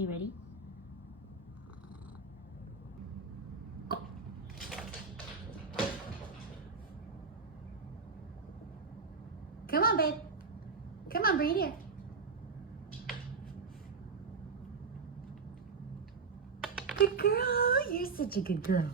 you ready? Come on, babe. Come on, breathe here. Good girl. You're such a good girl.